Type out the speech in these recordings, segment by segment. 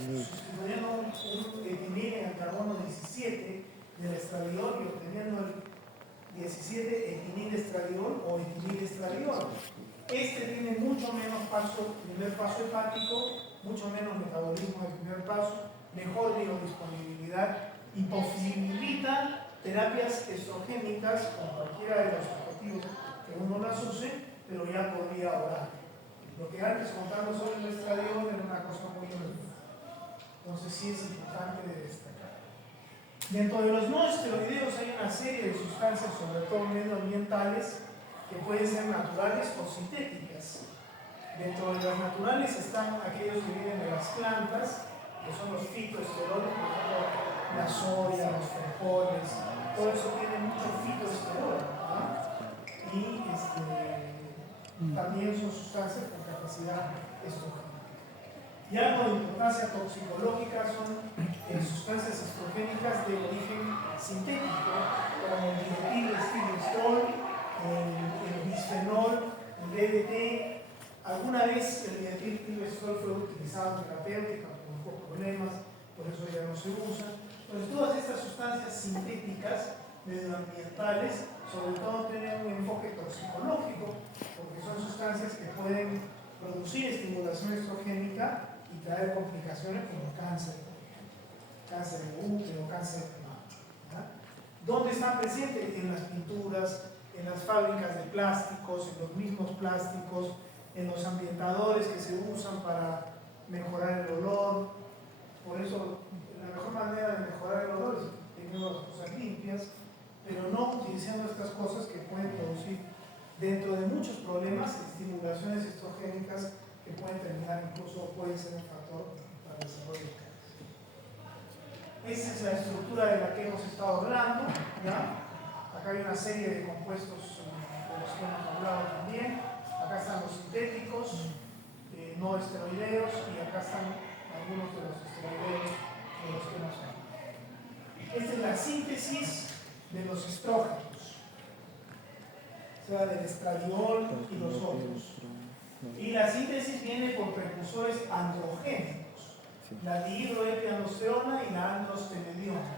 sustituyendo un etilil en el carbono 17 del estradiol y obteniendo el 17 etilil-estradiol o etilil-estradiol. Este tiene mucho menos primer paso hepático, mucho menos metabolismo del primer paso, mejor biodisponibilidad y posibilita terapias estrogénicas con cualquiera de los objetivos que uno las use, pero ya por vía oral. Lo que antes contamos sobre el estradiol era una cosa muy nueva. Entonces sí es importante de destacar. Dentro de los no esteroideos hay una serie de sustancias, sobre todo medioambientales, que pueden ser naturales o sintéticas. Dentro de las naturales están aquellos que vienen de las plantas, que son los fitoesteroles, por ejemplo, la soya, los frijoles, todo eso tiene mucho fitoesterol, ¿no? Y también son sustancias con capacidad estrogénica. Ya con importancia toxicológica son sustancias estrogénicas de origen sintético, como el dietilestilbestrol, el bisfenol, el DDT. Alguna vez el dietilestilbestrol fue utilizado en terapéutica por problemas, por eso ya no se usa. Pues todas estas sustancias sintéticas medioambientales, sobre todo tienen un enfoque toxicológico, porque son sustancias que pueden producir estimulación estrogénica y traer complicaciones como cáncer de útero, cáncer de mama. ¿Dónde están presentes? En las pinturas, en las fábricas de plásticos, en los mismos plásticos, en los ambientadores que se usan para mejorar el olor. Por eso la mejor manera de mejorar el olor es teniendo las cosas limpias, pero no utilizando estas cosas que pueden producir, dentro de muchos problemas, estimulaciones estrogénicas que pueden terminar, incluso pueden ser un factor para el desarrollo de cáncer. Esa es la estructura de la que hemos estado hablando, ¿ya? Acá hay una serie de compuestos de los que hemos hablado también. Acá están los sintéticos, no esteroideos, y acá están algunos de los esteroideos de los que hemos hablado. Esta es la síntesis de los estrógenos, o sea, del estradiol y los otros. Y la síntesis viene por precursores androgénicos, la dihidroepiandrosterona y la androstenediona.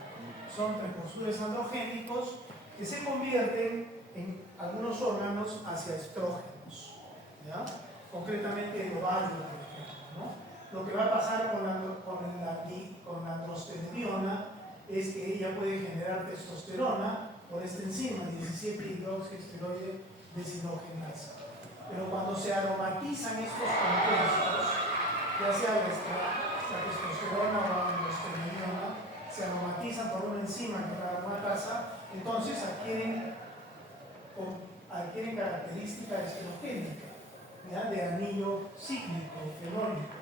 Son precursores androgénicos que se convierten en algunos órganos hacia estrógenos, ¿ya? Concretamente el ovario, por ejemplo, ¿no? Lo que va a pasar con la androstenediona es que ella puede generar testosterona por esta enzima, 17-hidroxiesteroide deshidrogenasa. Pero cuando se aromatizan estos compuestos, ya sea la testosterona o la androstenediona, se aromatizan por una enzima que es la aromatasa, entonces adquieren características estrogénicas, ¿ya? De anillo cíclico, fenólico.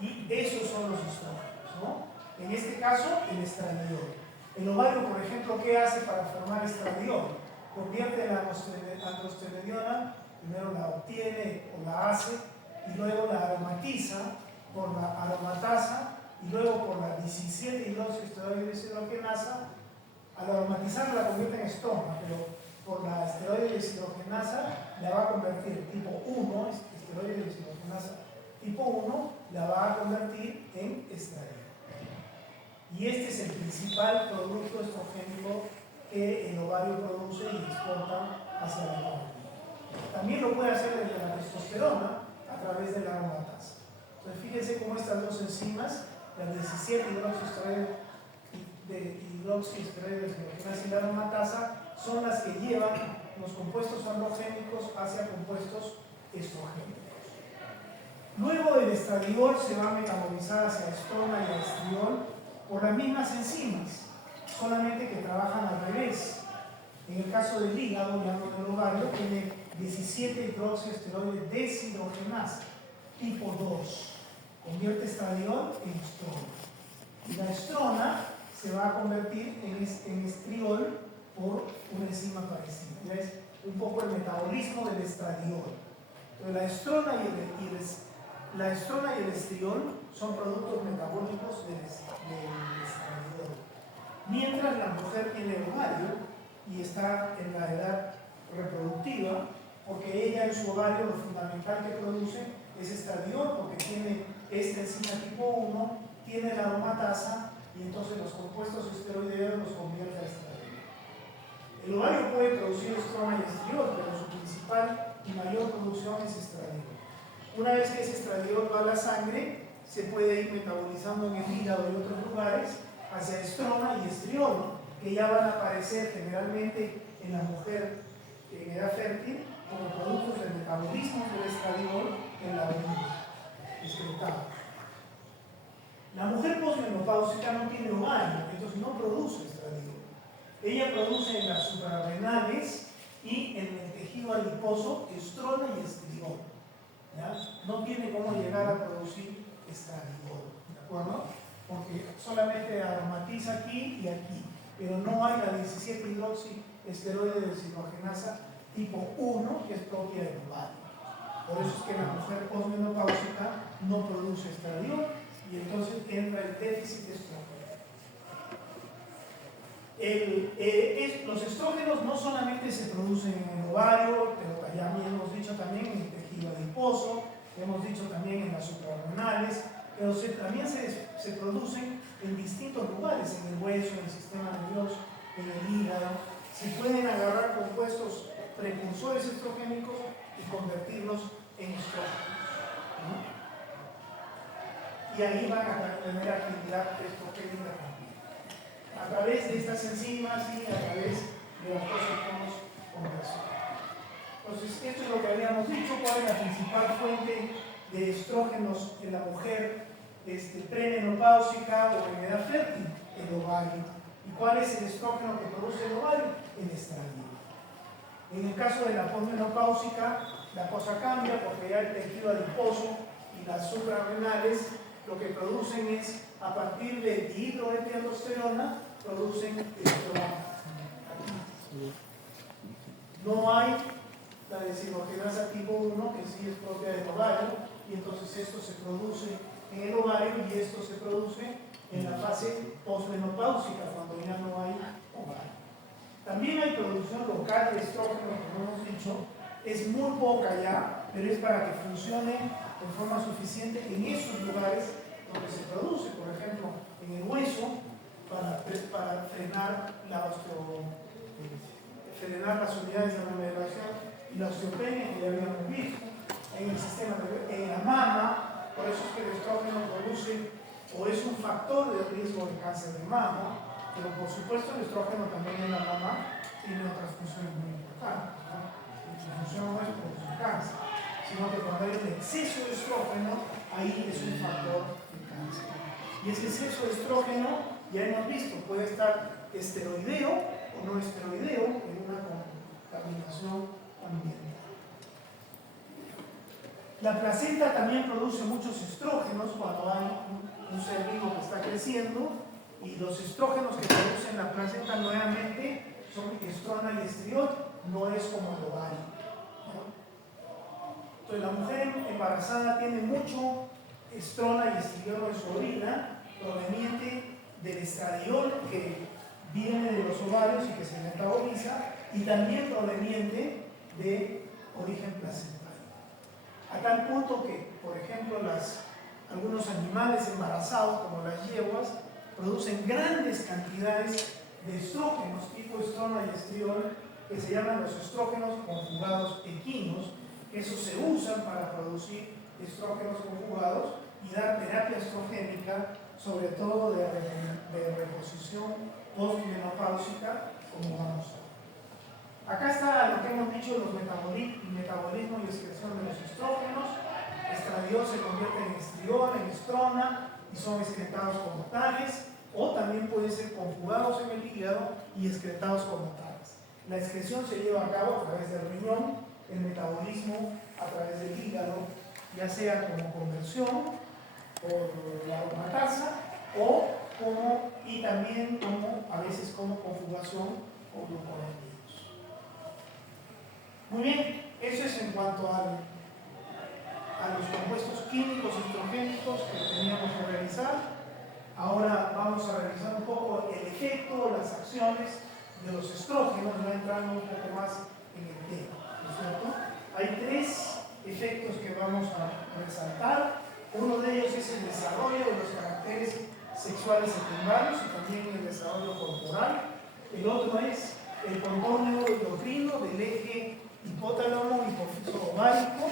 Y esos son los estrógenos, ¿no? En este caso, el estradiol. El ovario, por ejemplo, ¿qué hace para formar estradiol? Convierte la androstenediona, primero la obtiene o la hace, y luego la aromatiza por la aromatasa, y luego por la 17-hidroxiesteroide deshidrogenasa. Al aromatizar la convierte en estrona, pero por la esteroide deshidrogenasa la va a convertir tipo 1, esteroide deshidrogenasa tipo 1, la va a convertir en estradiol. Y este es el principal producto estrogénico que el ovario produce y exporta hacia la economía. También lo puede hacer desde la testosterona a través de la aromatasa. Entonces fíjense cómo estas dos enzimas, la 17-hidroxiesteroide deshidrogenasa y la aromatasa, son las que llevan los compuestos androgénicos hacia compuestos estrogénicos. Luego el estradiol se va a metabolizar hacia estrona y estriol por las mismas enzimas, solamente que trabajan al revés. En el caso del hígado, el ovario tiene 17-hidroxiesteroide deshidrogenasa tipo 2, convierte estradiol en estrona. Y la estrona se va a convertir en estriol por una enzima parecida. Ya es un poco el metabolismo del estradiol. Entonces la estrona y el estriol son productos metabólicos del estradiol. Mientras la mujer tiene ovario y está en la edad reproductiva, porque ella en su ovario lo fundamental que produce es estradiol, porque tiene esta enzima tipo 1, tiene la aromatasa y entonces los compuestos esteroideos los convierte a estradiol. El ovario puede producir estrona y estriol, pero su principal y mayor producción es estradiol. Una vez que ese estradiol va a la sangre, se puede ir metabolizando en el hígado y otros lugares hacia estrona y estriol, que ya van a aparecer generalmente en la mujer en edad fértil como productos del metabolismo del estradiol en la orina excretado. La mujer posmenopáusica no tiene ovario, entonces no produce estradiol. Ella produce en las suprarrenales y en el tejido adiposo estrona y estriol. ¿Ya? No tiene cómo llegar a producir estradiol, ¿de acuerdo? Porque solamente aromatiza aquí y aquí, pero no hay la 17-hidroxiesteroide de deshidrogenasa tipo 1 que es propia del ovario. Por eso es que la mujer posmenopáusica no produce estradiol y entonces entra el déficit estrógeno. Los estrógenos no solamente se producen en el ovario, pero ya hemos dicho también en el tejido adiposo, hemos dicho también en las suprarrenales, pero también se producen en distintos lugares, en el hueso, en el sistema nervioso, en el hígado. Se pueden agarrar compuestos precursores estrogénicos y convertirlos en estrógenos, ¿no? Y ahí van a tener actividad estrogénica también, a través de estas enzimas y a través de los procesos conversión. Entonces, esto es lo que habíamos dicho, cuál es la principal fuente de estrógenos en la mujer premenopáusica o en edad fértil, el ovario. ¿Y cuál es el estrógeno que produce el ovario? El estradiol. En el caso de la posmenopáusica, la cosa cambia porque ya el tejido adiposo y las suprarrenales lo que producen es, a partir de dihidroepialdosterona, producen estrona. No hay la deshidrogenasa tipo 1, que sí es propia del ovario, y entonces esto se produce en el ovario y esto se produce en la fase posmenopáusica, cuando ya no hay ovario. También hay producción local de estrógeno, como hemos dicho, es muy poca ya, pero es para que funcione de forma suficiente en esos lugares donde se produce, por ejemplo, en el hueso, para frenar las unidades de remodelación y la osteopenia que ya habíamos visto, en el sistema en la mama. Por eso es que el estrógeno produce o es un factor de riesgo de cáncer de mama, pero por supuesto el estrógeno también en la mama tiene otras funciones muy importantes, ¿no? Su función no es producir cáncer, sino que cuando hay un exceso de estrógeno, ahí es un factor de cáncer. Y ese exceso de estrógeno, ya hemos visto, puede estar esteroideo o no esteroideo en una contaminación ambiental. La placenta también produce muchos estrógenos cuando hay un ser vivo que está creciendo, y los estrógenos que producen la placenta nuevamente son estrona y estriol, no es como el ovario, ¿no? Entonces la mujer embarazada tiene mucho estrona y estriol en su orina, proveniente del estradiol que viene de los ovarios y que se metaboliza, y también proveniente de origen placentario. A tal punto que, por ejemplo, algunos animales embarazados, como las yeguas, producen grandes cantidades de estrógenos, tipo estrona y estriol, que se llaman los estrógenos conjugados equinos, que esos se usan para producir estrógenos conjugados y dar terapia estrogénica, sobre todo de reposición postmenopáusica, como vamos a ver. Acá está lo que hemos dicho, los metabolismo y excreción de los estrógenos. Estradiol se convierte en estriol, en estrona, y son excretados como tales, o también pueden ser conjugados en el hígado y excretados como tales. La excreción se lleva a cabo a través del riñón, el metabolismo a través del hígado, ya sea como conversión por la aromatasa y también a veces como conjugación o gluconeógenos. Muy bien, eso es en cuanto a los compuestos químicos estrogénicos que teníamos que realizar. Ahora vamos a revisar un poco el efecto, las acciones de los estrógenos, ya entrando un poco más en el tema, ¿no es cierto? Hay 3 efectos que vamos a resaltar. Uno de ellos es el desarrollo de los caracteres sexuales secundarios y también el desarrollo corporal. El otro es el contorno neuroendocrino del eje hipotálamo hipófiso ovárico,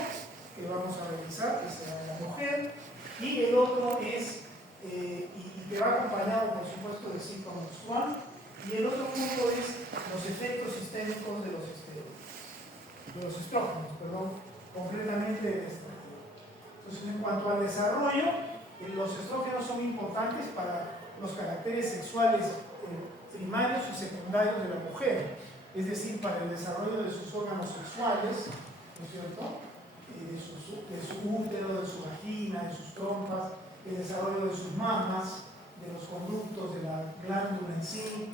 que vamos a revisar, que será en la mujer. Y el otro es, y que va acompañado por supuesto del ciclo menstrual. Y el otro punto es los efectos sistémicos de los estrógenos, concretamente el estrógeno. Entonces, en cuanto al desarrollo, los estrógenos son importantes para los caracteres sexuales primarios y secundarios de la mujer, es decir, para el desarrollo de sus órganos sexuales, ¿no es cierto? De su útero, de su vagina, de sus trompas, el desarrollo de sus mamas, de los conductos de la glándula en sí,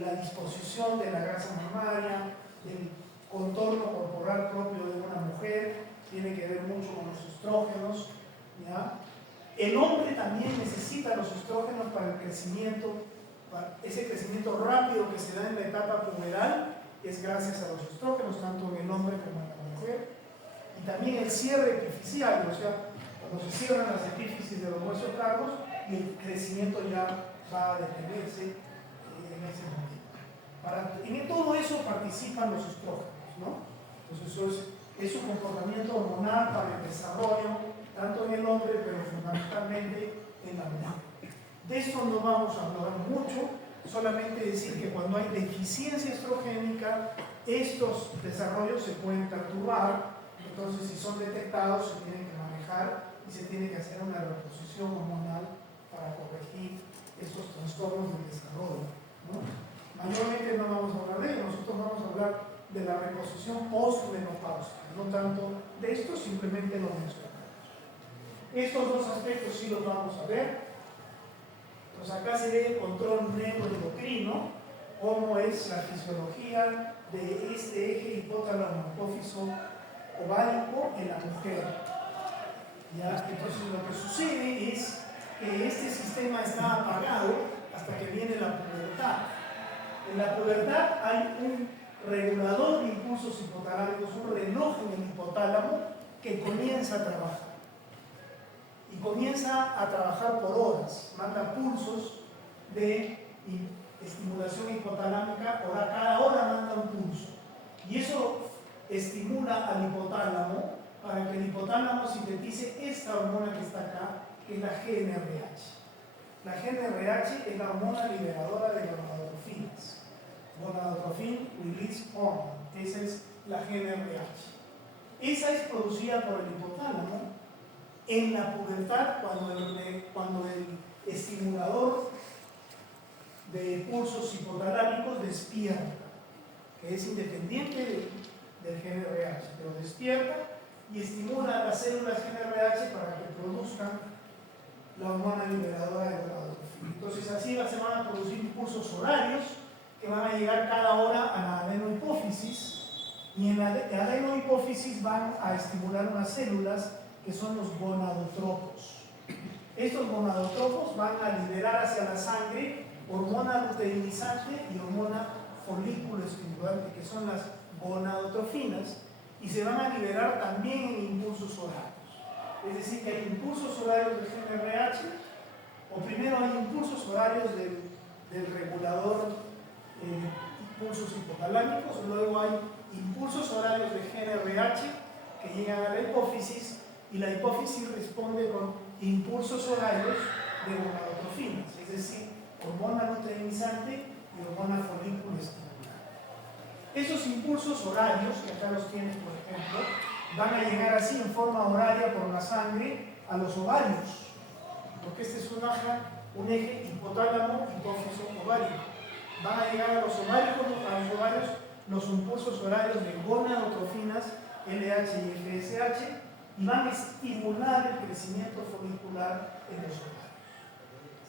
la disposición de la grasa mamaria, el contorno corporal propio de una mujer, tiene que ver mucho con los estrógenos, ¿ya? El hombre también necesita los estrógenos para el crecimiento, para ese crecimiento rápido que se da en la etapa puberal, es gracias a los estrógenos, tanto en el hombre como en la mujer. Y también el cierre epifisial, o sea, cuando se cierran las epífisis de los huesos largos y el crecimiento ya va a detenerse en ese momento. En todo eso participan los estrógenos, ¿no? Entonces es su comportamiento hormonal para el desarrollo, tanto en el hombre, pero fundamentalmente en la mujer. De esto no vamos a hablar mucho, solamente decir que cuando hay deficiencia estrogénica, estos desarrollos se pueden perturbar. Entonces, si son detectados, se tienen que manejar y se tiene que hacer una reposición hormonal para corregir estos trastornos del desarrollo, ¿no? Mayormente no vamos a hablar de ello, nosotros vamos a hablar de la reposición post-menopausia, no tanto de esto, simplemente lo mencionamos. Estos dos aspectos sí los vamos a ver. Pues acá se ve el control neuroendocrino, cómo es la fisiología de este eje hipotálamo hipófiso ovárico en la mujer. ¿Ya? Entonces lo que sucede es que este sistema está apagado hasta que viene la pubertad. En la pubertad hay un regulador de impulsos hipotalámicos, un reloj en el hipotálamo que comienza a trabajar. Y comienza a trabajar por horas, manda pulsos de estimulación hipotalámica, cada hora manda un pulso. Y eso estimula al hipotálamo para que el hipotálamo sintetice esta hormona que está acá, que es la GnRH. La GnRH es la hormona liberadora de gonadotrofinas. Gonadotrophin Release Hormone, esa es la GnRH. Esa es producida por el hipotálamo en la pubertad, cuando el estimulador de pulsos hipotalámicos despierta, que es independiente del GnRH, pero despierta y estimula a las células GnRH para que produzcan la hormona liberadora de gonadotrofina. Entonces así se van a producir impulsos horarios que van a llegar cada hora a la adenohipófisis, y en la adenohipófisis van a estimular unas células que son los gonadotropos. Estos gonadotropos van a liberar hacia la sangre hormona luteinizante y hormona folículo estimulante, que son las gonadotrofinas, y se van a liberar también en impulsos horarios. Es decir, que hay impulsos horarios de GnRH, o primero hay impulsos horarios del regulador impulsos hipotalámicos, luego hay impulsos horarios de GnRH que llegan a la hipófisis, y la hipófisis responde con impulsos horarios de gonadotrofinas, es decir, hormona luteinizante y hormona folículo estimulante. Esos impulsos horarios, que acá los tienes por ejemplo, van a llegar así en forma horaria por la sangre a los ovarios, porque este es un eje hipotálamo hipófiso ovárico. Van a llegar a los ovarios los impulsos horarios de gonadotrofinas LH y FSH, y van a estimular el crecimiento folicular en los ovarios.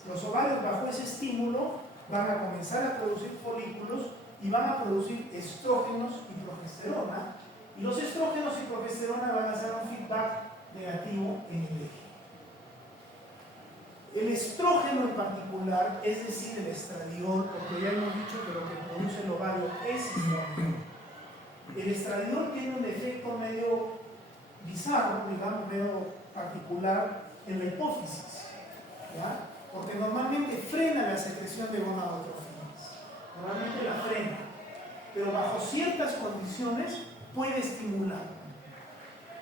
Los ovarios, bajo ese estímulo, van a comenzar a producir folículos y van a producir estrógenos y progesterona, y los estrógenos y progesterona van a hacer un feedback negativo en el eje. El estrógeno en particular, es decir, el estradiol, porque ya hemos dicho que lo que produce el ovario es estradiol. El estradiol tiene un efecto medio bizarro, digamos, medio particular en la hipófisis, ¿ya? porque normalmente frena la secreción de gonadotrofinas, normalmente la frena, pero bajo ciertas condiciones puede estimular.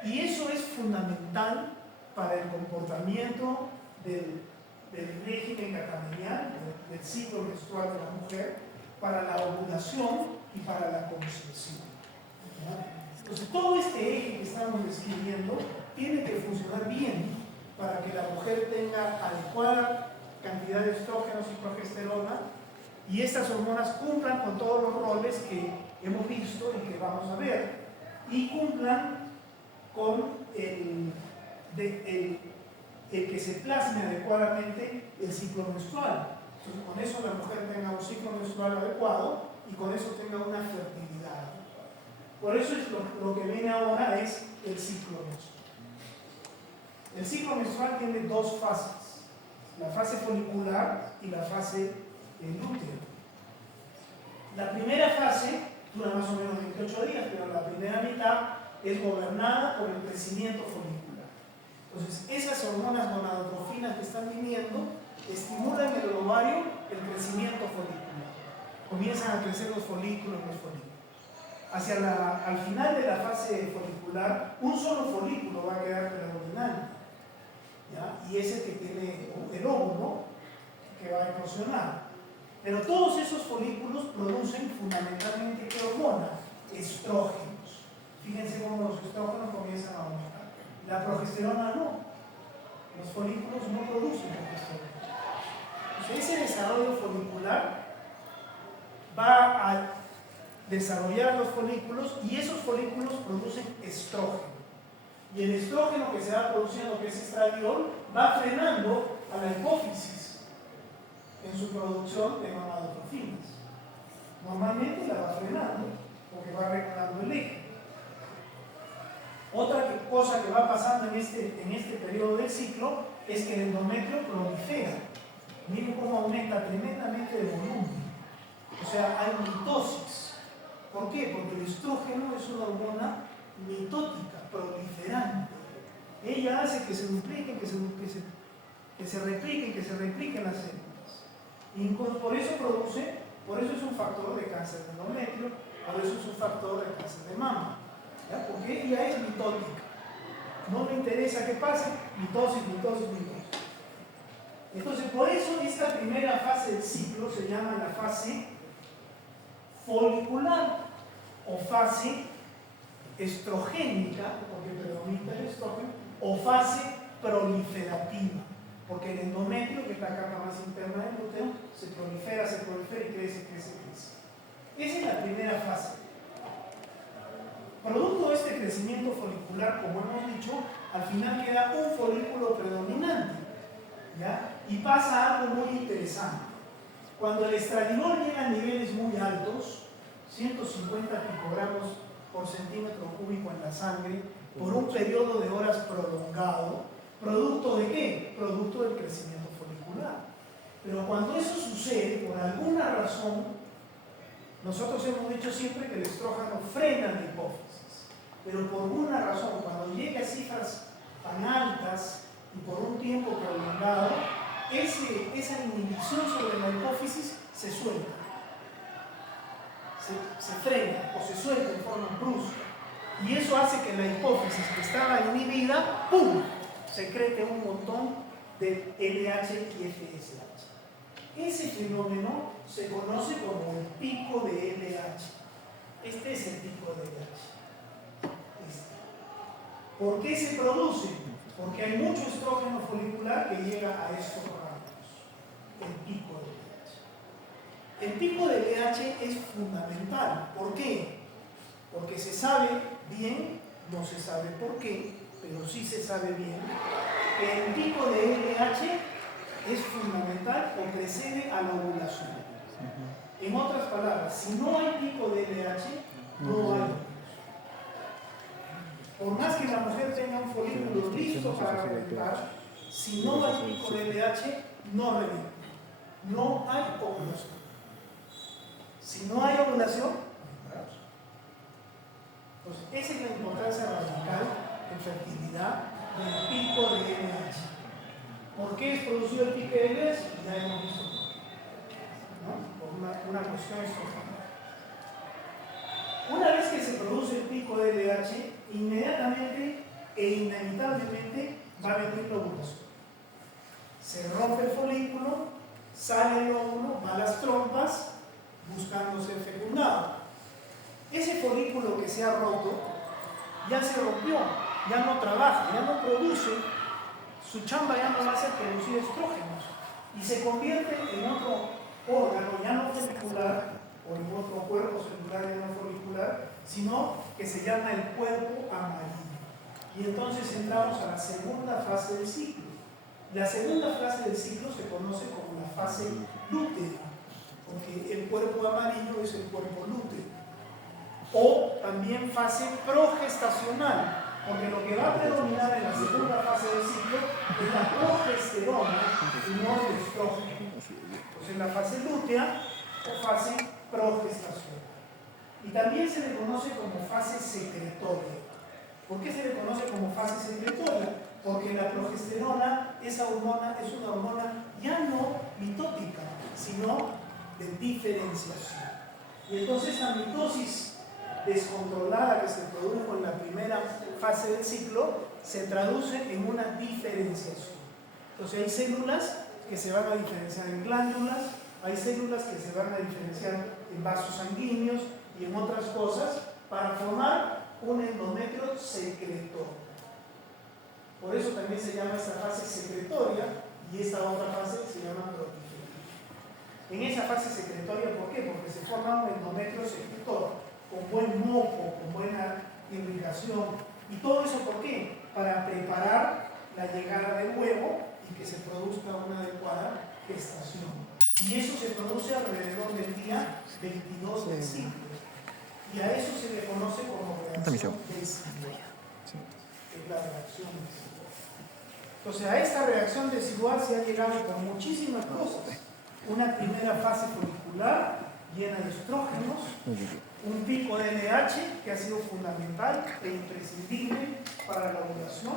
Y eso es fundamental para el comportamiento del régimen catamenial, del ciclo menstrual de la mujer, para la ovulación y para la concepción. Entonces, todo este eje que estamos describiendo tiene que funcionar bien para que la mujer tenga adecuada cantidad de estrógenos y progesterona y estas hormonas cumplan con todos los roles que hemos visto y que vamos a ver, y cumplan con el que se plasme adecuadamente el ciclo menstrual. Entonces, con eso la mujer tenga un ciclo menstrual adecuado y con eso tenga una fertilidad. Por eso es lo que viene ahora es el ciclo menstrual. El ciclo menstrual tiene dos fases, la fase folicular y la fase lútea. La primera fase dura más o menos 28 días, pero la primera mitad es gobernada por el crecimiento folicular. Entonces, esas hormonas gonadotrofinas que están viniendo estimulan en el ovario el crecimiento folicular. Comienzan a crecer los folículos. Al final de la fase folicular, un solo folículo va a quedar predominante, ¿ya? Y es el que tiene el óvulo que va a eclosionar. Pero todos esos folículos producen fundamentalmente ¿qué hormona? Estrógenos. Fíjense cómo los estrógenos comienzan a aumentar. La progesterona no. Los folículos no producen progesterona. Entonces, ese desarrollo folicular va a desarrollar los folículos y esos folículos producen estrógeno. Y el estrógeno que se va produciendo, que es estradiol, va frenando a la hipófisis en su producción de gonadotrofinas. Normalmente la va frenando porque va regulando el eje. Otra cosa que va pasando en este periodo del ciclo es que el endometrio prolifera. Miren cómo aumenta tremendamente de volumen. O sea, hay mitosis. ¿Por qué? Porque el estrógeno es una hormona mitótica, proliferante. Ella hace que se dupliquen, que se repliquen las células. Y por eso es un factor de cáncer de endometrio, por eso es un factor de cáncer de mama. ¿Ya? Porque ella es mitótica. No le interesa qué pase, mitosis. Entonces, por eso esta primera fase del ciclo se llama la fase folicular o fase estrogénica, porque predomina el estrógeno, o fase proliferativa, porque el endometrio, que es la capa más interna del útero, se prolifera y crece. Esa es la primera fase. Producto de este crecimiento folicular, como hemos dicho, al final queda un folículo predominante, ¿ya? Y pasa algo muy interesante. Cuando el estradiol llega a niveles muy altos, 150 picogramos por centímetro cúbico en la sangre, por un periodo de horas prolongado, ¿producto de qué? Producto del crecimiento folicular. Pero cuando eso sucede, por alguna razón, nosotros hemos dicho siempre que el estrógeno frena la hipófisis, pero por una razón, cuando llega a cifras tan altas y por un tiempo prolongado, esa inhibición sobre la hipófisis se suelta, se frena o se suelta en forma brusca. Y eso hace que la hipófisis que estaba inhibida, ¡pum!, secrete un montón de LH y FSH. Ese fenómeno se conoce como el pico de LH. Este es el pico de LH. ¿Por qué se produce? Porque hay mucho estrógeno folicular que llega a estos rangos. El pico de LH. El pico de LH es fundamental. ¿Por qué? Porque se sabe bien, no se sabe por qué, pero sí se sabe bien, que el pico de LH es fundamental o precede a la ovulación. En otras palabras, si no hay pico de LH, no hay ovulación. Por más que la mujer tenga un folículo listo para reventar, si no hay pico de LH, no revienta. No hay ovulación. Si no hay ovulación, entonces, esa es la importancia radical en fertilidad del pico de LH. ¿Por qué es producido el pico de LH? Ya hemos visto, ¿no? Por una cuestión estrogénica. Una vez que se produce el pico de LH, inmediatamente e inevitablemente va a venir la ovulación. Se rompe el folículo, sale el óvulo, va a las trompas, buscando ser fecundado. Ese folículo que se ha roto, ya se rompió, ya no trabaja, ya no produce, su chamba ya no va a ser producir estrógenos y se convierte en otro órgano, ya no folicular, o en otro cuerpo celular ya no folicular, sino que se llama el cuerpo amarillo. Y entonces entramos a la segunda fase del ciclo. La segunda fase del ciclo se conoce como la fase lútea, porque el cuerpo amarillo es el cuerpo lúteo. O también fase progestacional, porque lo que va a predominar en la segunda fase del ciclo es la progesterona y no el estrógeno. Entonces la fase lútea o fase progestacional. Y también se le conoce como fase secretoria. ¿Por qué se le conoce como fase secretoria? Porque la progesterona, esa hormona, es una hormona ya no mitótica, sino de diferenciación. Y entonces la mitosis descontrolada que se produjo en la primera fase del ciclo se traduce en una diferenciación. Entonces hay células que se van a diferenciar en glándulas, hay células que se van a diferenciar en vasos sanguíneos y en otras cosas para formar un endometrio secretorio. Por eso también se llama esta fase secretoria y esta otra fase se llama proliferación. En esa fase secretoria, ¿por qué? Porque se forma un endometrio secretorio con buen moco, con buena irrigación. ¿Y todo eso por qué? Para preparar la llegada del huevo y que se produzca una adecuada gestación. Y eso se produce alrededor del día 22 del ciclo. Y a eso se le conoce como reacción desigual. Es la reacción desigual. Entonces, a esta reacción desigual se ha llegado por muchísimas cosas. Una primera fase folicular llena de estrógenos, un pico de LH que ha sido fundamental e imprescindible para la ovulación,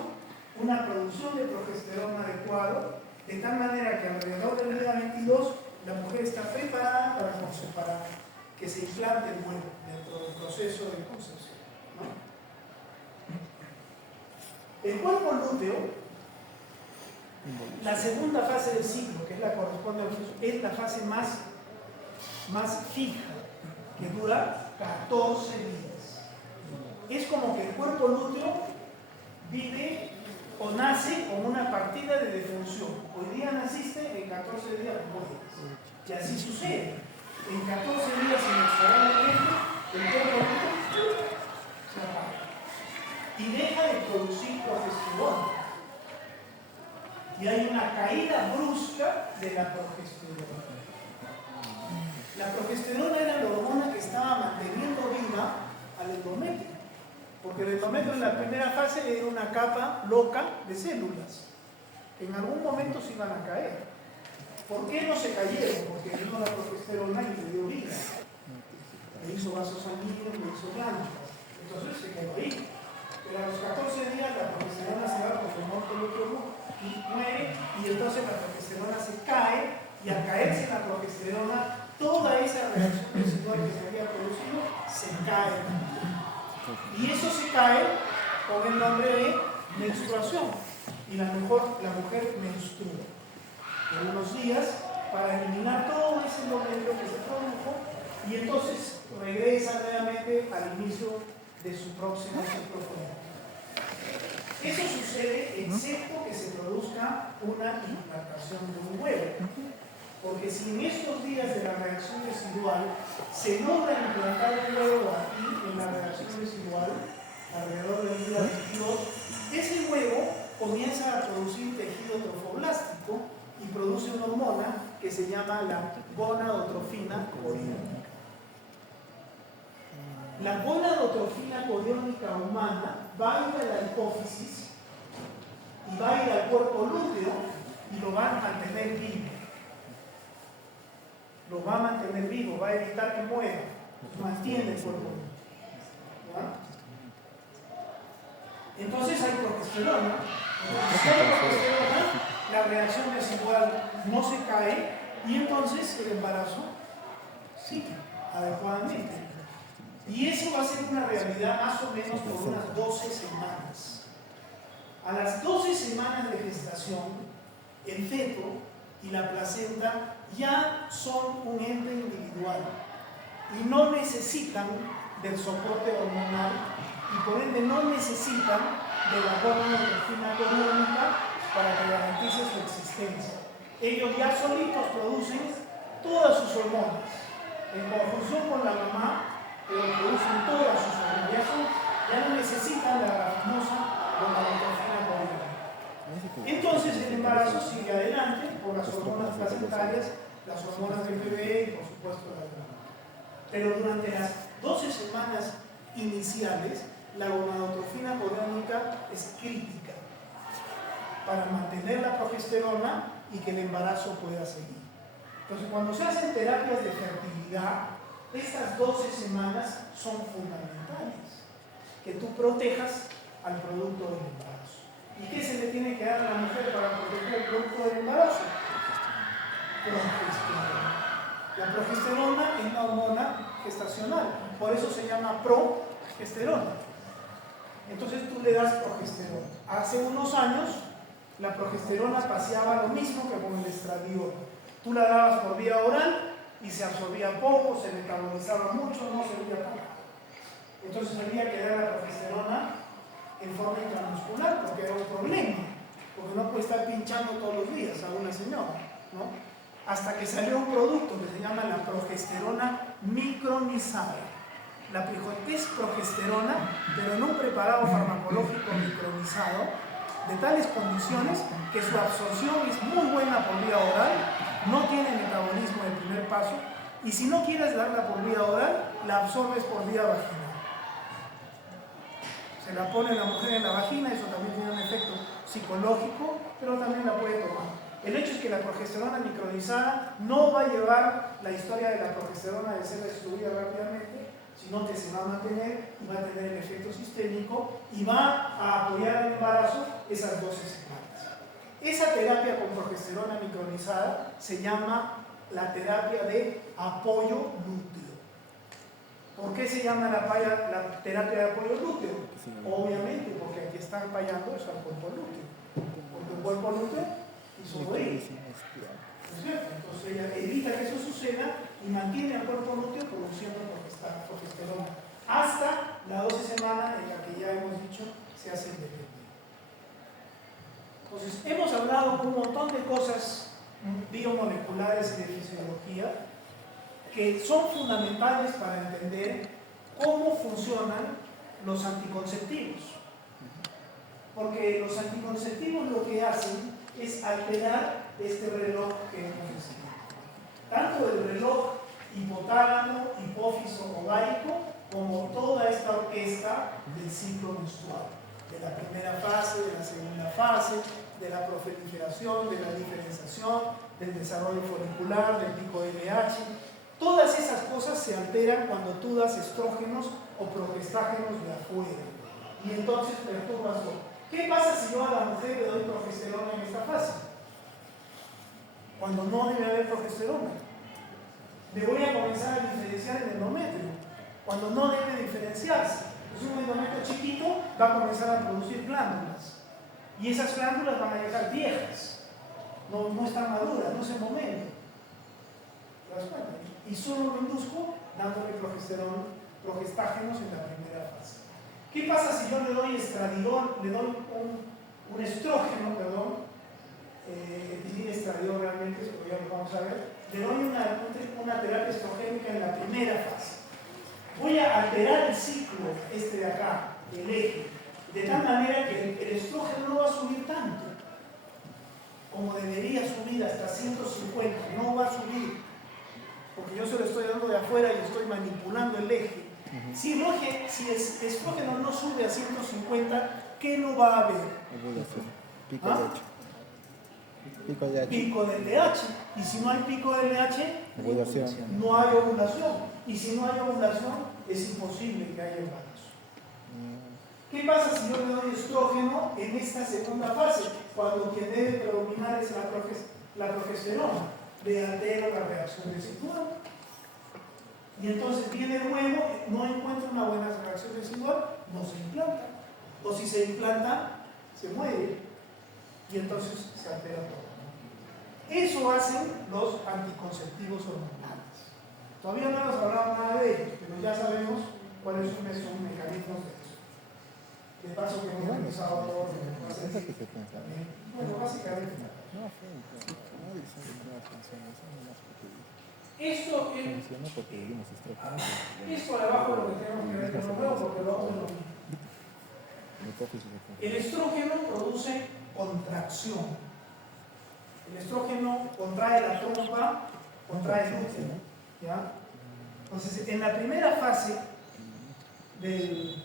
una producción de progesterona adecuado, de tal manera que alrededor del día 22 la mujer está preparada para que se implante el huevo dentro del proceso de concepción, ¿no? El cuerpo lúteo, la segunda fase del ciclo, que es la corresponde es la fase más fija, que dura 14 días. Es como que el cuerpo lúteo vive o nace con una partida de defunción. Hoy día naciste, en 14 días mueres. Y así sucede. En 14 días inexorablemente el cuerpo lúteo se apaga y deja de producir progesterona. Y hay una caída brusca de la progesterona. La progesterona era la hormona que estaba manteniendo viva al endometrio, porque el endometrio en la primera fase era una capa loca de células que en algún momento se iban a caer. ¿Por qué no se cayeron? Porque vino la progesterona y le dio vida, le hizo vasos sanguíneos, le hizo glándulas, entonces se quedó ahí. Pero a los 14 días la progesterona se va porque el otro y muere, y entonces la progesterona se cae, y al caerse la progesterona, toda esa reacción residual que se había producido se cae también. Y eso se cae con el nombre de menstruación. Y la mujer menstrua por unos días para eliminar todo ese endometrio que se produjo, y entonces regresa nuevamente al inicio de su próximo ciclo folículo. Eso sucede excepto que se produzca una implantación de un huevo. Porque si en estos días de la reacción residual se logra implantar un huevo aquí en la reacción residual, alrededor del día 22, ese huevo comienza a producir tejido trofoblástico y produce una hormona que se llama la gonadotrofina coriónica. La gonadotrofina coriónica humana va a ir a la hipófisis y va a ir al cuerpo lúteo y lo va a mantener vivo. Lo va a mantener vivo, va a evitar que muera, mantiene el cuerpo lúteo. ¿Ya? Entonces hay progesterona. Entonces, si hay progesterona, la reacción desigual no se cae y entonces el embarazo sigue adecuadamente. Y eso va a ser una realidad más o menos por unas 12 semanas. A las 12 semanas de gestación, el feto y la placenta ya son un ente individual y no necesitan del soporte hormonal y por ende no necesitan de la gonadotrofina coriónica para que garantice su existencia. Ellos ya solitos producen todas sus hormonas en conjunción con la mamá, pero producen todas sus hormonas. Ya no necesitan la famosa gonadotrofina coriónica. Entonces el embarazo sigue adelante por las hormonas placentarias, las hormonas del bebé y por supuesto la de la mamá. Pero durante las 12 semanas iniciales, la gonadotrofina coriónica es crítica para mantener la progesterona y que el embarazo pueda seguir. Entonces, cuando se hacen terapias de fertilidad, estas 12 semanas son fundamentales, que tú protejas al producto del embarazo. ¿Y qué se le tiene que dar a la mujer para proteger el producto del embarazo? Progesterona. La progesterona es una hormona gestacional, por eso se llama progesterona. Entonces tú le das progesterona. Hace unos años la progesterona paseaba lo mismo que con el estradiol. Tú la dabas por vía oral y se absorbía poco, se metabolizaba mucho, no servía poco. Entonces había que dar la progesterona en forma intramuscular porque era un problema, porque no puede estar pinchando todos los días a una señora, ¿no? Hasta que salió un producto que se llama la progesterona micronizada. La es progesterona, pero en un preparado farmacológico micronizado, de tales condiciones que su absorción es muy buena por vía oral, no tiene metabolismo del primer paso, y si no quieres darla por vía oral, la absorbes por vía vaginal. Se la pone la mujer en la vagina, eso también tiene un efecto psicológico, pero también la puede tomar. El hecho es que la progesterona micronizada no va a llevar la historia de la progesterona de ser destruida rápidamente, sino que se va a mantener y va a tener el efecto sistémico y va a apoyar el embarazo esas 12 semanas. Esa terapia con progesterona micronizada se llama la terapia de apoyo lúteo. ¿Por qué se llama la terapia de apoyo lúteo? Obviamente porque aquí están fallando eso al cuerpo lúteo. Porque el cuerpo lúteo hizo morir. ¿No es cierto? Entonces ella evita que eso suceda y mantiene al cuerpo lúteo produciendo progesterona hasta la 12 semanas en la que ya hemos dicho se hace independiente. Entonces hemos hablado un montón de cosas biomoleculares y de fisiología que son fundamentales para entender cómo funcionan los anticonceptivos. Porque los anticonceptivos lo que hacen es alterar este reloj que hemos descrito. Tanto el reloj hipotálamo, hipófiso, ovárico, como toda esta orquesta del ciclo menstrual. De la primera fase, de la segunda fase, de la proliferación, de la diferenciación, del desarrollo folicular, del pico de LH. Todas esas cosas se alteran cuando tú das estrógenos o progestágenos de afuera. Y entonces perturbas todo. ¿Qué pasa si yo a la mujer le doy progesterona en esta fase? Cuando no debe haber progesterona. Le voy a comenzar a diferenciar el endometrio, cuando no debe diferenciarse. Pues un endometrio chiquito va a comenzar a producir glándulas. Y esas glándulas van a llegar viejas. No están maduras, no es el momento. ¿Te das cuenta? Y solo lo induzco dándole progestágenos en la primera fase. ¿Qué pasa si yo le doy estradiol, le doy un estrógeno, perdón, estradiol realmente, pero ya lo vamos a ver, le doy una terapia estrogénica en la primera fase? Voy a alterar el ciclo de acá, el eje, de tal manera que el estrógeno no va a subir tanto como debería subir, hasta 150, no va a subir, porque yo se lo estoy dando de afuera y estoy manipulando el eje. Si el estrógeno no sube a 150, ¿qué no va a haber? Pico de LH. Pico de LH. Y si no hay pico de LH, no hay ovulación. Y si no hay ovulación, es imposible que haya embarazo. ¿Qué pasa si yo le doy estrógeno en esta segunda fase? Cuando quien debe predominar es la progesterona, le altera la reacción residual. Y entonces viene el huevo, no encuentra una buena reacción residual, no se implanta. O si se implanta, se muere. Y entonces se altera todo. Eso hacen los anticonceptivos hormonales. Todavía no hemos hablado nada de ellos, pero ya sabemos cuáles son esos mecanismos de eso. De paso que hemos empezado todo lo que pasa aquí. Bueno, básicamente. Esto de abajo es lo que tenemos que ver con lo nuevo, porque lo vamos a lo mismo. El estrógeno produce contracción. El estrógeno contrae la trompa, contrae el útero. ¿Ya? Entonces, en la primera fase del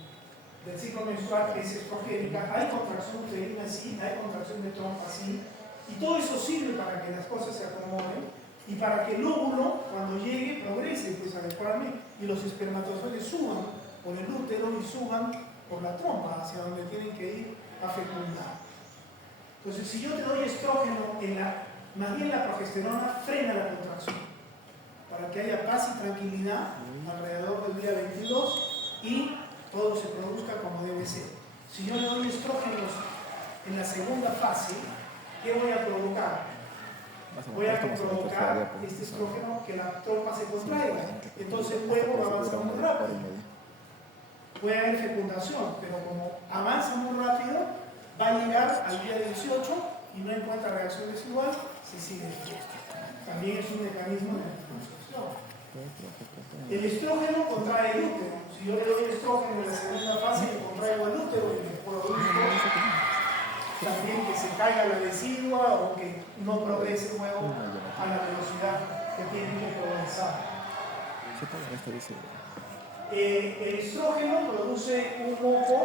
ciclo menstrual, que es estrogénica, hay contracción uterina, sí, hay contracción de trompa, sí, y todo eso sirve para que las cosas se acomoden y para que el óvulo, cuando llegue, progrese pues, adecuadamente y los espermatozoides suban por el útero y suban por la trompa hacia donde tienen que ir a fecundar. Entonces, si yo te doy estrógeno, más bien la progesterona frena la contracción para que haya paz y tranquilidad alrededor del día 22 y todo se produzca como debe ser. Si yo le doy estrógenos en la segunda fase, ¿qué voy a provocar? Voy a provocar este estrógeno que la trompa se contraiga. Entonces el huevo va a avanzar muy rápido. Puede haber fecundación, pero como avanza muy rápido, va a llegar al día 18 y no encuentra reacción residual, se sigue el esto. También es un mecanismo de anticoncepción. El estrógeno contrae el útero. Si yo le doy estrógeno en la segunda fase, le contraigo el útero y le puedo también que se caiga la decidua o que no progrese el huevo a la velocidad que tiene que progresar. El estrógeno produce un moco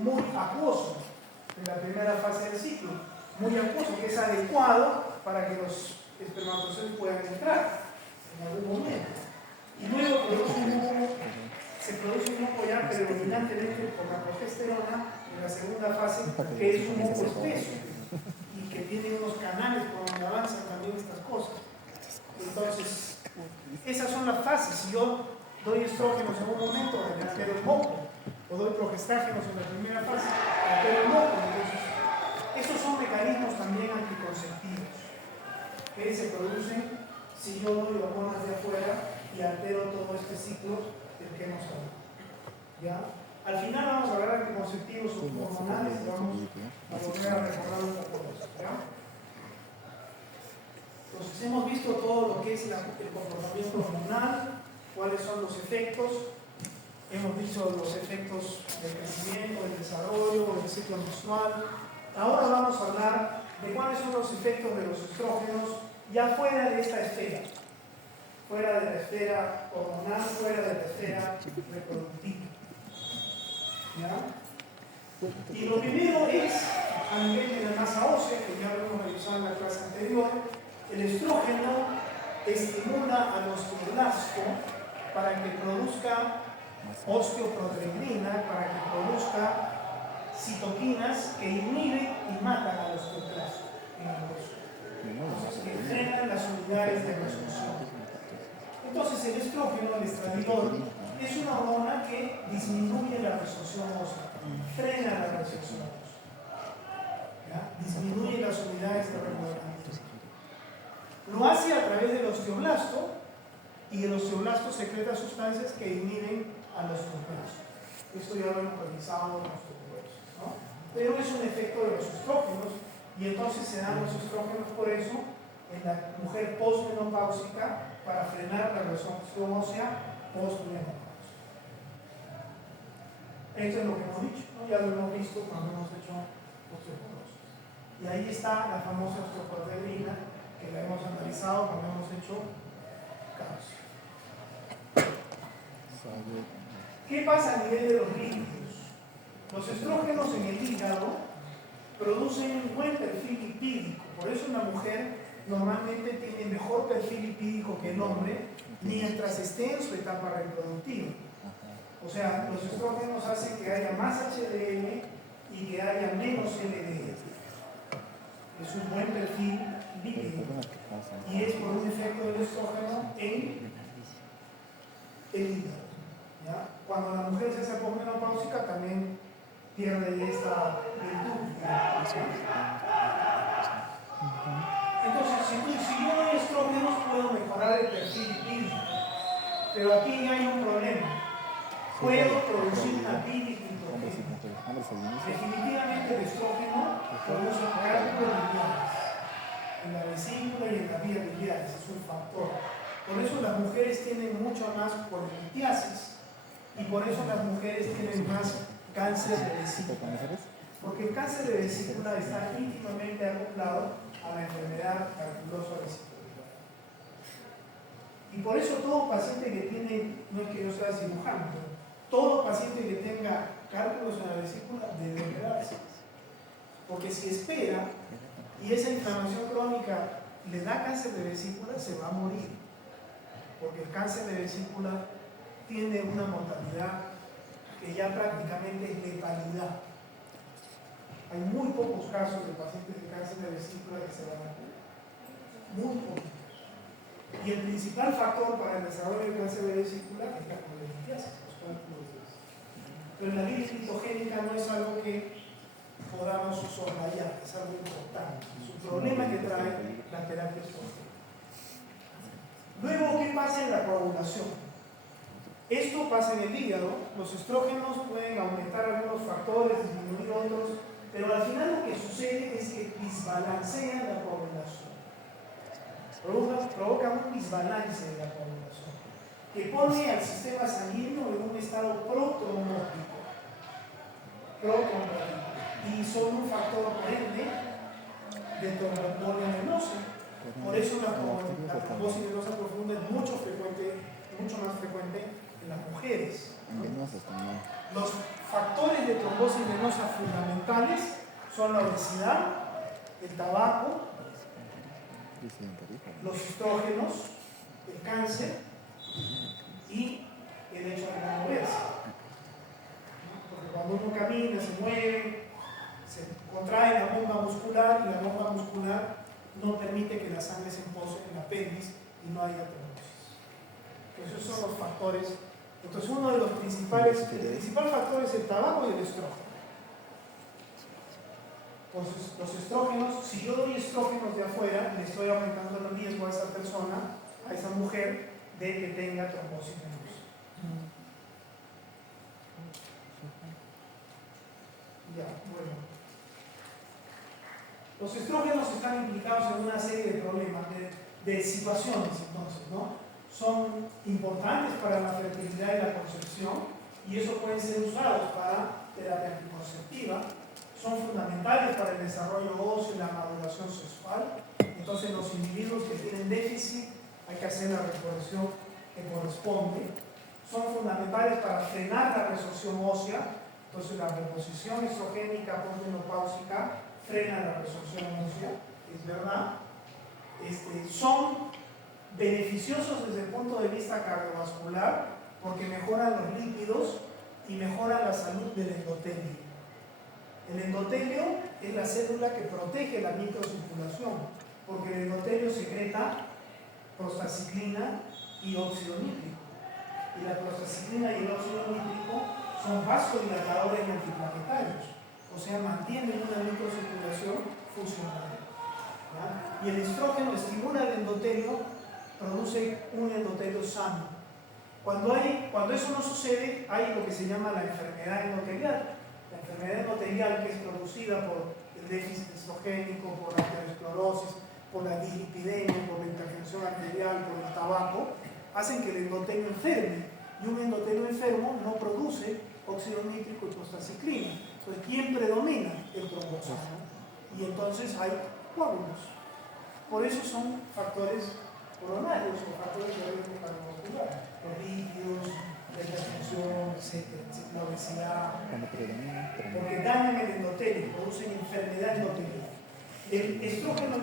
muy acuoso en la primera fase del ciclo, muy acuoso, que es adecuado para que los espermatozoides puedan entrar en algún momento. Y luego se produce un moco ya predominantemente por la progesterona en la segunda fase, que es un moco espeso y que tiene unos canales por donde avanzan también estas cosas. Entonces, esas son las fases. Si yo doy estrógenos en un momento, altero el moco, o doy progestágenos en la primera fase, altero el moco. Entonces, esos son mecanismos también anticonceptivos que se producen si yo doy hormonas de afuera y altero todo este ciclo del que hemos hablado. ¿Ya? Al final vamos a hablar de anticonceptivos hormonales y vamos a volver a recordar un poco de eso. ¿Ya? Entonces hemos visto todo lo que es el comportamiento hormonal, cuáles son los efectos, hemos visto los efectos del crecimiento, del desarrollo, del ciclo menstrual. Ahora vamos a hablar de cuáles son los efectos de los estrógenos ya fuera de esta esfera, fuera de la esfera hormonal, fuera de la esfera reproductiva. ¿Ya? Y lo primero es, a nivel de la masa ósea, que ya lo hemos revisado en la clase anterior, el estrógeno estimula al osteoblasto para que produzca osteoproteína, para que produzca citoquinas que inhiben y matan al osteoclasto en el hueso. Entonces, que frenan las unidades de resorción. Entonces, el estrógeno, el estradiol, es una hormona que disminuye la resorción ósea, frena la resorción ósea, disminuye las unidades de remodelamiento. Lo hace a través del osteoblasto y el osteoblasto secreta sustancias que inhiben al osteoclasto. Esto ya lo hemos revisado en nuestros huesos, ¿no? Pero es un efecto de los estrógenos y entonces se dan los estrógenos por eso en la mujer postmenopáusica para frenar la resorción ósea postmenopáusica. Esto es lo que hemos dicho, ¿no? Ya lo hemos visto cuando hemos hecho osteoporosis. Y ahí está la famosa osteoproteína que la hemos analizado cuando hemos hecho calcio. ¿Qué pasa a nivel de los lípidos? Los estrógenos en el hígado producen un buen perfil lipídico, por eso una mujer normalmente tiene mejor perfil lipídico que el hombre mientras esté en su etapa reproductiva. O sea, los estrógenos hacen que haya más HDL y que haya menos LDL. Es un buen perfil lípido y es por un efecto del estrógeno en el hígado. ¿Ya? Cuando la mujer se hace posmenopáusica también pierde esta virtud. Entonces, si yo doy estrógenos puedo mejorar el perfil lipídico, pero aquí hay un problema. Puedo producir una piriquitogénese. Definitivamente el estrógeno produce cálculos biliares en la vesícula y en las vías biliares, es un factor. Por eso las mujeres tienen mucho más polilitiasis y por eso las mujeres tienen más cáncer de vesícula. Porque el cáncer de vesícula está íntimamente acoplado a la enfermedad calculosa vesicular. Y por eso todo paciente que tiene, no es que yo sea cirujano, pero todo paciente que tenga cálculos en la vesícula debe operarse. Porque si espera y esa inflamación crónica le da cáncer de vesícula, se va a morir. Porque el cáncer de vesícula tiene una mortalidad que ya prácticamente es letalidad. Hay muy pocos casos de pacientes de cáncer de vesícula que se van a curar. Muy pocos. Y el principal factor para el desarrollo del cáncer de vesícula es la polilitiasis. Pero la piriquitogénica no es algo que podamos soslayar, es algo importante. Es un problema que trae la terapia estrógena. Luego, ¿qué pasa en la coagulación? Esto pasa en el hígado. Los estrógenos pueden aumentar algunos factores, disminuir otros, pero al final lo que sucede es que desbalancean la coagulación. Provocan un desbalance de la coagulación que pone al sistema sanguíneo en un estado protrombótico. Y son un factor por ende de tromboembolia venosa. Por eso la trombosis venosa profunda es mucho más frecuente en las mujeres, ¿no? Los factores de trombosis venosa fundamentales son la obesidad, el tabaco, los estrógenos, el cáncer y el hecho de no moverse. Porque cuando uno camina, se mueve, se contrae la bomba muscular y la bomba muscular no permite que la sangre se empose en la pelvis y no haya trombosis. Esos son los factores. Entonces uno de los principales, el principal factor es el tabaco y el estrógeno. Entonces los estrógenos, si yo doy estrógenos de afuera, le estoy aumentando el riesgo a esa persona, a esa mujer, de que tenga trombosis venosa. Ya, bueno. Los estrógenos están implicados en una serie de problemas, de situaciones, entonces, ¿no? Son importantes para la fertilidad y la concepción, y eso pueden ser usados para terapia anticonceptiva. Son fundamentales para el desarrollo óseo y la maduración sexual. Entonces, los individuos que tienen déficit, hay que hacer la reposición que corresponde. Son fundamentales para frenar la resorción ósea. Entonces, la reposición estrogénica posmenopáusica frena la resorción ósea, es verdad. Son beneficiosos desde el punto de vista cardiovascular porque mejoran los lípidos y mejoran la salud del endotelio. El endotelio es la célula que protege la microcirculación, porque el endotelio secreta prostaciclina y óxido nítrico. Y la prostaciclina y el óxido nítrico son vasodilatadores y antiplaquetarios, o sea, mantienen una microcirculación funcional. ¿Ya? Y el estrógeno estimula el endotelio, produce un endotelio sano. Cuando eso no sucede, hay lo que se llama la enfermedad endotelial. La enfermedad endotelial, que es producida por el déficit estrogénico, por la aterosclerosis, por la dislipidemia, por la hipertensión arterial, por el tabaco, hacen que el endotelio enferme. Y un endotelio enfermo no produce óxido nítrico y prostaciclina. Entonces, ¿quién predomina? El trombosano. Y entonces hay coágulos. Por eso son factores coronarios o factores de riesgo cardiovascular. Los lípidos, la hipertensión, etc., la obesidad. Porque dañan el endotelio, producen enfermedad endotelial. El estrógeno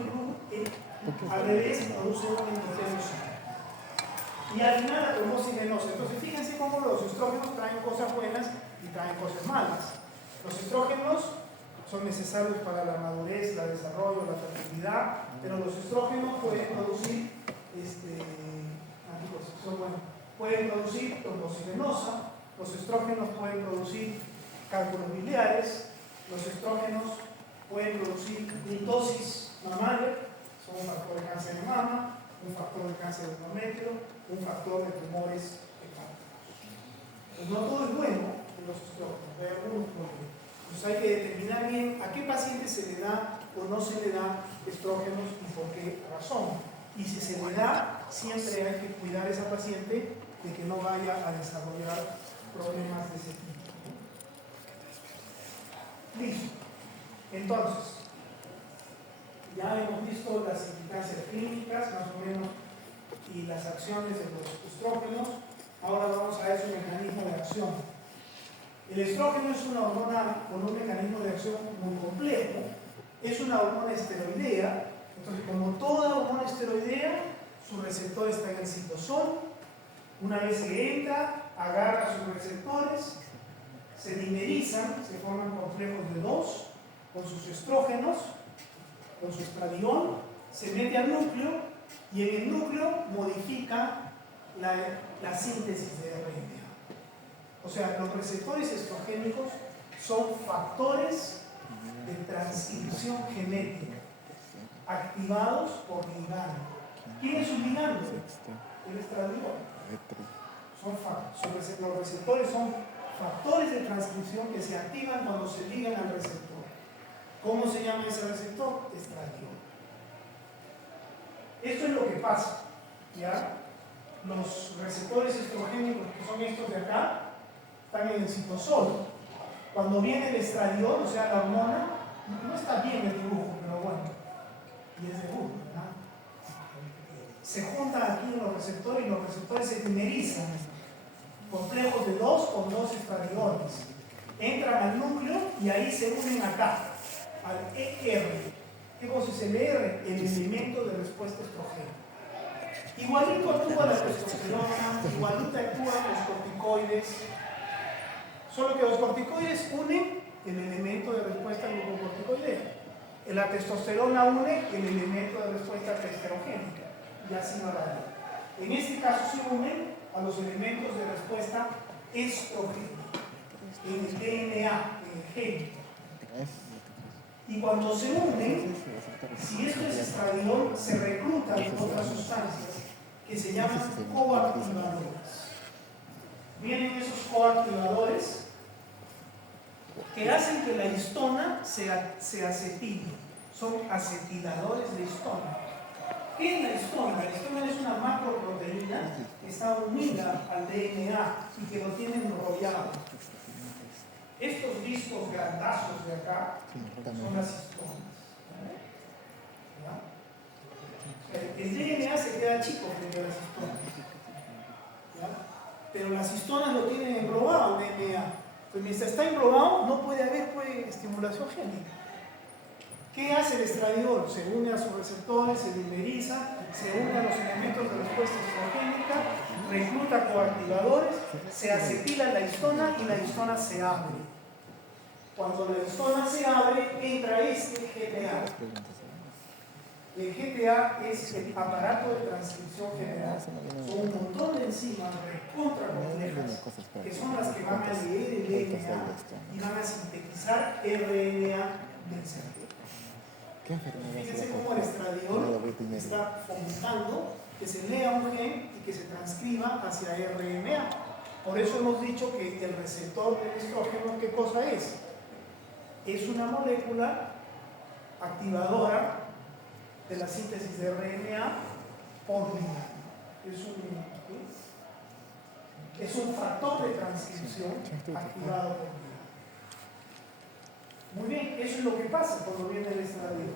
al revés produce un endotelio sano. Y al final la trombosis venosa. Entonces, fíjense cómo los estrógenos traen cosas buenas y traen cosas malas. Los estrógenos son necesarios para la madurez, el desarrollo, la fertilidad, pero los estrógenos pueden producir pueden producir trombosis venosa, los estrógenos pueden producir cálculos biliares, los estrógenos pueden producir mitosis mamaria, son un factor de cáncer de mama, un factor de cáncer de endometrio, un factor de tumores hepáticos. Pues no todo es bueno en los estrógenos, hay algunos problemas. Entonces hay que determinar bien a qué paciente se le da o no se le da estrógenos y por qué razón. Y si se le da, siempre hay que cuidar a esa paciente de que no vaya a desarrollar problemas de ese tipo. Listo. Entonces, ya hemos visto las implicancias clínicas, más o menos, y las acciones de los estrógenos. Ahora vamos a ver su mecanismo de acción. El estrógeno es una hormona con un mecanismo de acción muy complejo. Es una hormona esteroidea. Entonces, como toda hormona esteroidea, su receptor está en el citosol. Una vez que entra, agarra sus receptores, se dimerizan, se forman complejos de 2 con sus estrógenos, con su estradiol, se mete al núcleo y en el núcleo modifica la síntesis de RNA. O sea, los receptores estrogénicos son factores de transcripción genética activados por ligando. ¿Quién es un ligando? El estradiol. Los receptores son factores de transcripción que se activan cuando se ligan al receptor. ¿Cómo se llama ese receptor? Estradiol. Esto es lo que pasa, ¿ya? Los receptores estrogénicos, que son estos de acá, están en el citosol. Cuando viene el estradiol, o sea, la hormona, no está bien el dibujo, pero bueno, y es de uno, ¿verdad? Se juntan aquí en los receptores y los receptores se dimerizan. Complejos de 2 con 2 estradioles. Entran al núcleo y ahí se unen acá, al ER. ¿Qué cosa es el ER? El elemento de respuesta estrogénica. Igualito actúa la testosterona, igualito actúan los corticoides, solo que los corticoides unen el elemento de respuesta glucocorticoidea. La testosterona une el elemento de respuesta testosterogénica y así va la vida. En este caso se unen a los elementos de respuesta estrogénica, en el DNA, en el gen. Y cuando se unen, si esto es estradiol, se reclutan otras sustancias que se llaman coactivadores. Vienen esos coactivadores que hacen que la histona se acetile. Son acetiladores de histona. ¿Qué es la histona? La histona es una macroproteína que está unida al DNA y que lo tiene enrollado. Estos discos grandazos de acá son las histonas. ¿Ya? El DNA se queda chico frente a las histonas. ¿Ya? Pero las histonas lo tienen englobado el DNA. Pues mientras está englobado no puede haber estimulación génica. ¿Qué hace el estradiol? Se une a sus receptores, se dimeriza, se une a los elementos de respuesta estrogénica, recluta coactivadores, se acetila la histona y la histona se abre. Cuando la histona se abre, entra este GTA. El GTA es el aparato de transcripción general. Son un montón de enzimas recontra complejas que son las que van a leer el DNA y van a sintetizar RNA del cerebro. Fíjense cómo el estradiol está fomentando que se lea un gen y que se transcriba hacia RNA. Por eso hemos dicho que el receptor del estrógeno, ¿qué cosa es? Es una molécula activadora de la síntesis de RNA por ligando. Es un factor de transcripción activado por ligando. Muy bien, eso es lo que pasa cuando viene el estradiol.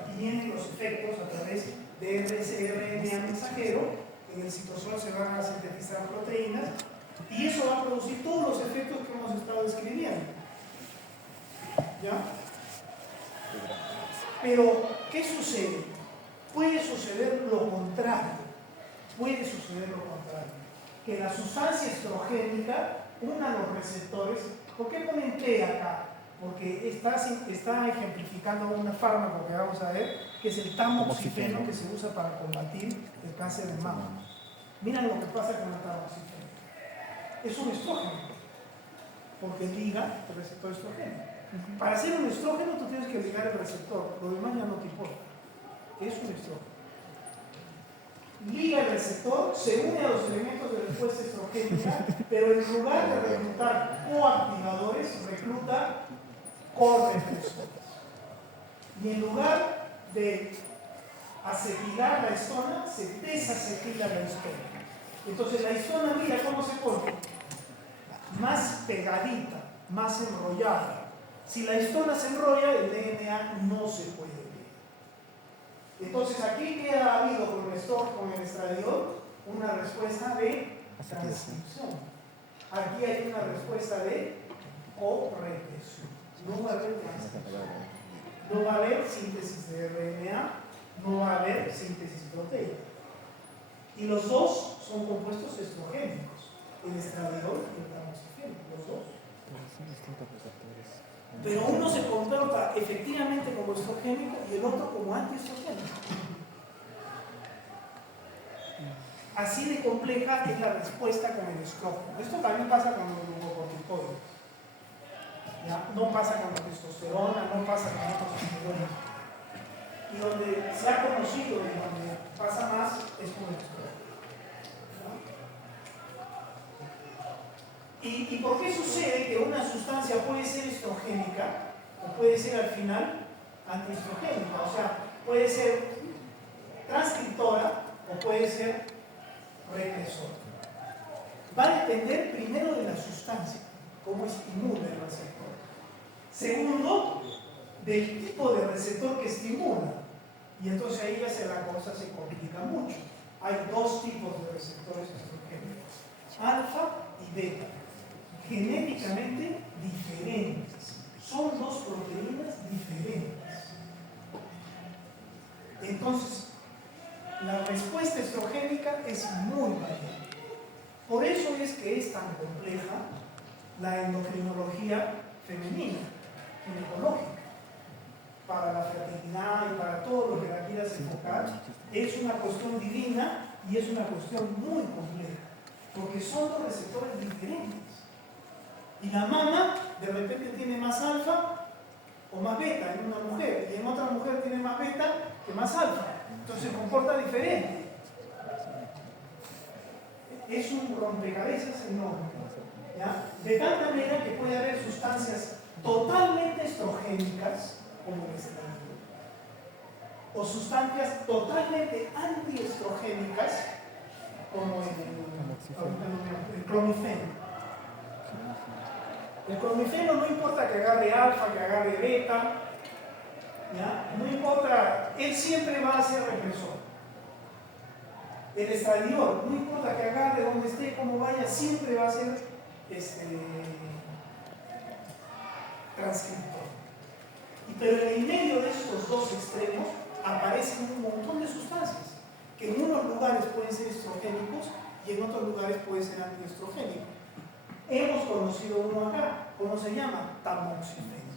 Aquí vienen los efectos a través de ese RNA mensajero. En el citosol se van a sintetizar proteínas y eso va a producir todos los efectos que hemos estado describiendo. ¿Ya? Pero, ¿qué sucede? Puede suceder lo contrario. Puede suceder lo contrario. que la sustancia estrogénica una los receptores. ¿Por qué ponen T acá? Porque está ejemplificando un fármaco que vamos a ver, que es el tamoxifeno, que se usa para combatir el cáncer de mama. Miren lo que pasa con el tamoxifeno. Es un estrógeno, porque liga el receptor estrógeno. Para ser un estrógeno tú tienes que ligar el receptor, lo demás ya no te importa. Es un estrógeno. Liga el receptor, se une a los elementos de respuesta estrogénica, pero en lugar de reclutar coactivadores, recluta correpresores. Y en lugar de acetilar la histona, se desacetila la histona. Entonces la histona, mira cómo se pone. Más pegadita, más enrollada. Si la histona se enrolla, el DNA no se puede ver. Entonces aquí ¿qué ha habido con el estradiol? Una respuesta de transcripción. Aquí hay una respuesta de correpresión. No va a haber transcripción. No va a haber síntesis de RNA, no va a haber síntesis proteica. Y los dos son compuestos estrogénicos, el estradiol y el tamoxifeno, los dos. Pero uno se comporta efectivamente como estrogénico y el otro como antiestrogénico. Así de compleja es la respuesta con el estrógeno. Esto también pasa con los glucocorticoides. ¿Ya? No pasa con la testosterona, no pasa con otros esteroides. Y donde se ha conocido y donde pasa más es con el estrógeno. ¿Y por qué sucede que una sustancia puede ser estrogénica o puede ser al final antiestrogénica? O sea, puede ser transcriptora o puede ser represora. Va a depender primero de la sustancia, cómo estimula el receptor. Segundo, del tipo de receptor que estimula. Y entonces ahí la cosa se complica mucho. Hay dos tipos de receptores estrogénicos, alfa y beta, genéticamente diferentes. Son dos proteínas diferentes. Entonces, la respuesta estrogénica es muy variable. Por eso es que es tan compleja la endocrinología femenina, ginecológica. Para la fertilidad y para todo lo que la quieras enfocar, es una cuestión divina y es una cuestión muy compleja, porque son dos receptores diferentes. Y la mama de repente tiene más alfa o más beta en una mujer, y en otra mujer tiene más beta que más alfa. Entonces se comporta diferente. Es un rompecabezas enorme. ¿Ya? De tal manera que puede haber sustancias totalmente estrogénicas, como el estradiol, o sustancias totalmente antiestrogénicas, como el clomifeno. El clomifeno no importa que agarre alfa, que agarre beta, ¿ya? No importa, él siempre va a ser represor. El estradiol, no importa que agarre donde esté, cómo vaya, siempre va a ser transcriptor. Pero en el medio de estos dos extremos aparecen un montón de sustancias que en unos lugares pueden ser estrogénicos y en otros lugares pueden ser antiestrogénicos. Hemos conocido uno acá, ¿cómo se llama? Tamoxifeno.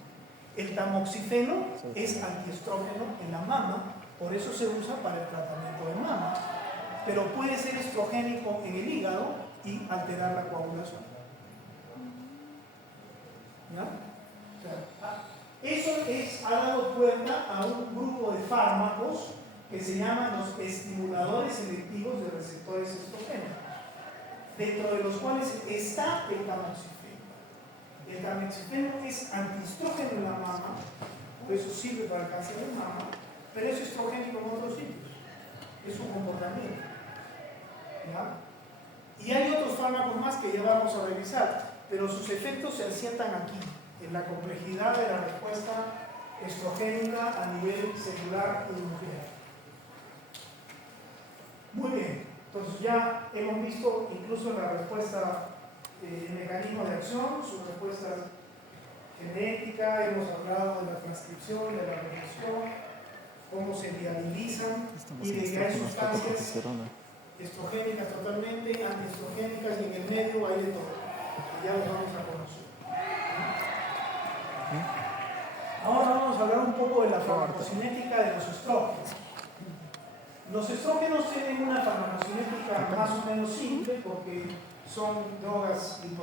El tamoxifeno es antiestrógeno en la mama, por eso se usa para el tratamiento de mama, pero puede ser estrogénico en el hígado y alterar la coagulación. ¿Ya? Eso ha dado puerta a un grupo de fármacos que se llaman los estimuladores selectivos de receptores estrógenos, dentro de los cuales está el tamoxifeno. El tamoxifeno es antiestrógeno en la mama, por eso sirve para el cáncer de mama, pero es estrogénico en otros sitios. Es su comportamiento. ¿Ya? Y hay otros fármacos más que ya vamos a revisar, pero sus efectos se asientan aquí, en la complejidad de la respuesta estrogénica a nivel celular y nuclear. Muy bien, entonces ya hemos visto incluso la respuesta, el mecanismo de acción, su respuesta genética, hemos hablado de la transcripción, de la regresión, cómo se viabilizan y de que hay sustancias estrogénicas totalmente, antiestrogénicas y en el medio hay de todo. Ya los vamos a conocer. Ahora vamos a hablar un poco de la farmacocinética de los estrógenos. Los estrógenos tienen una farmacocinética más o menos simple porque son drogas